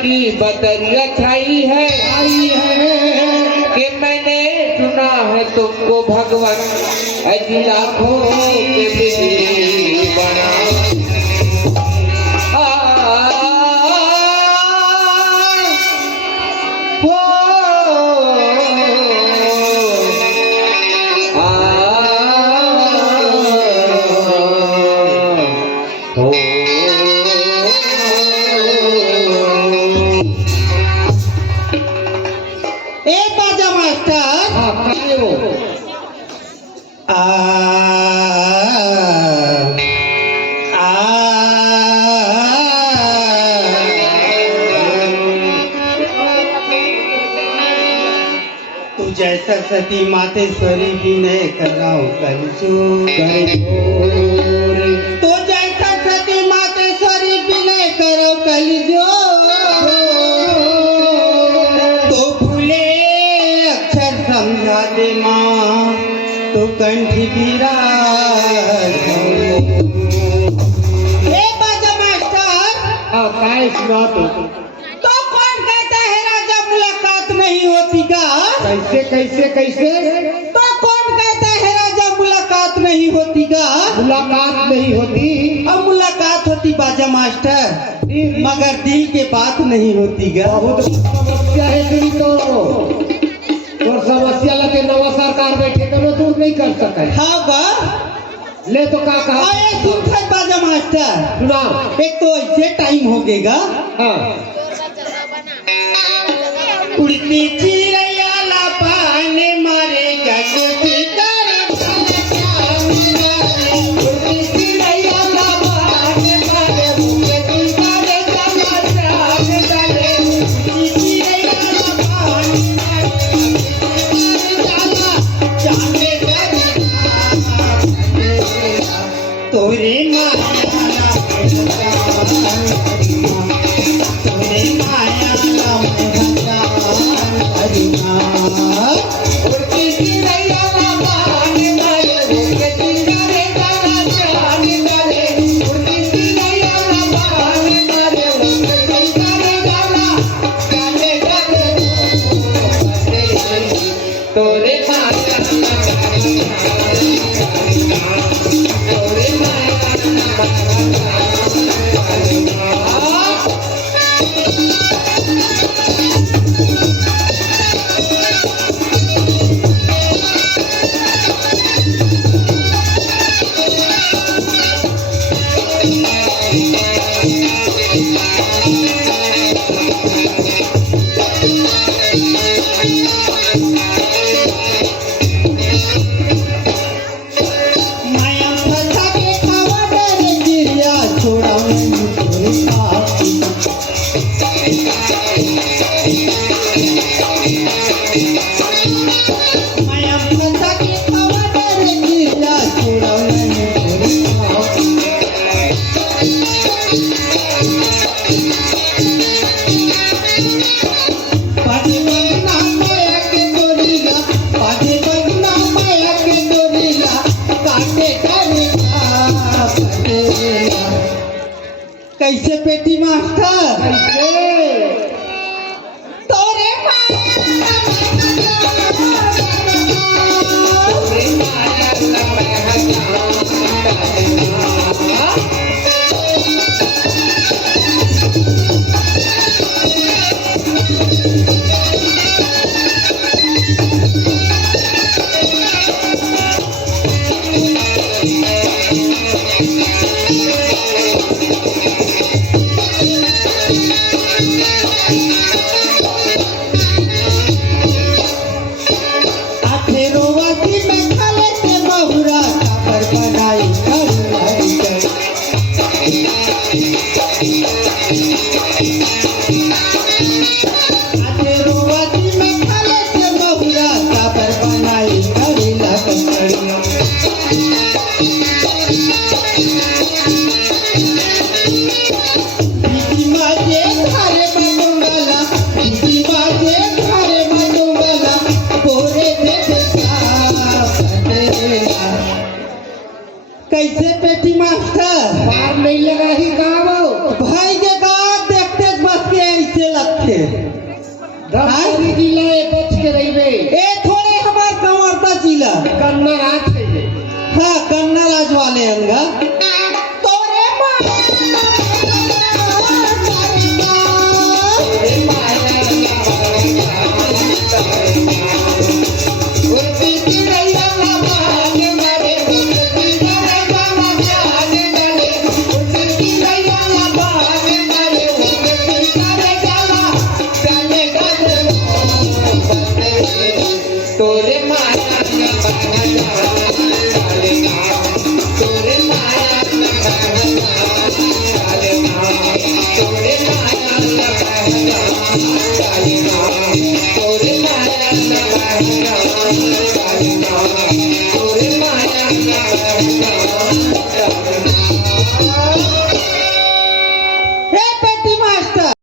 की बदरिया छाई है कि मैंने सुना है तुमको भगवान ऐसी लाखों के बिजली बना जैसा सती मातेश्वरी विनय कराओ कलचूर तो जैसा सती मातेश्वरी विनय करो कलजोर तो फूले अक्षर समझा दे माँ तो कंठी विराज बाजा मास्टर काय सुना तो कौन कहता है राजा मुलाकात नहीं होती का कैसे कैसे कैसे तो कौन कहता है राजा मुलाकात नहीं होती का मुलाकात नहीं होती अब मुलाकात होती बाजा मास्टर मगर दिल के बात नहीं होती गा बहुत समस्या है तेरी तो और समस्या लगे नवा सरकार बैठे तो मैं दूर नहीं कर सके हाँ बा ले तो का कहा सुन बाजा मास्टर सुना एक तो ऐसे टाइम हो गएगा हाँ उड़ती चिड़ैया लापाने मारे जग भीतर उड़ती चिड़ैया लापाने मारे जग भीतर समाचार डाले उड़ती चिड़ैया लापाने मारे जाने तोरे माया तोरे माया तोरे माया तोरे माया माया फंसा के खावा डरे गिरिया छोड़ा नहीं तोरे साथी माया फंसा के खावा डरे गिरिया छोड़ा नहीं तोरे साथी पाटे बगना माया के डोरीला पाटे बगना माया के डोरीला काटे करेगा कटेला कैसे पेटी मास्टर तोरे तोरे माया आठेरोवाती में खाले से बहुरा काबर बनाई घर आठेरोवाती में खाले से बहुरा काबर बनाई घर लगड़िया बीती माजे घरे मडुंगला बीती माजे घरे मडुंगला कोरे दे कैसे पेटी मास्टर पार नहीं लगा ही कहाँ भाई के गाँव देखते बस के ऐसे लगते दस जिला बच के रही ए थोड़े हमार कंवरता जिला कन्ना राज के हाँ कन्ना राज वाले अंगा तोरे तोरे माया तोरे माया तोरे माया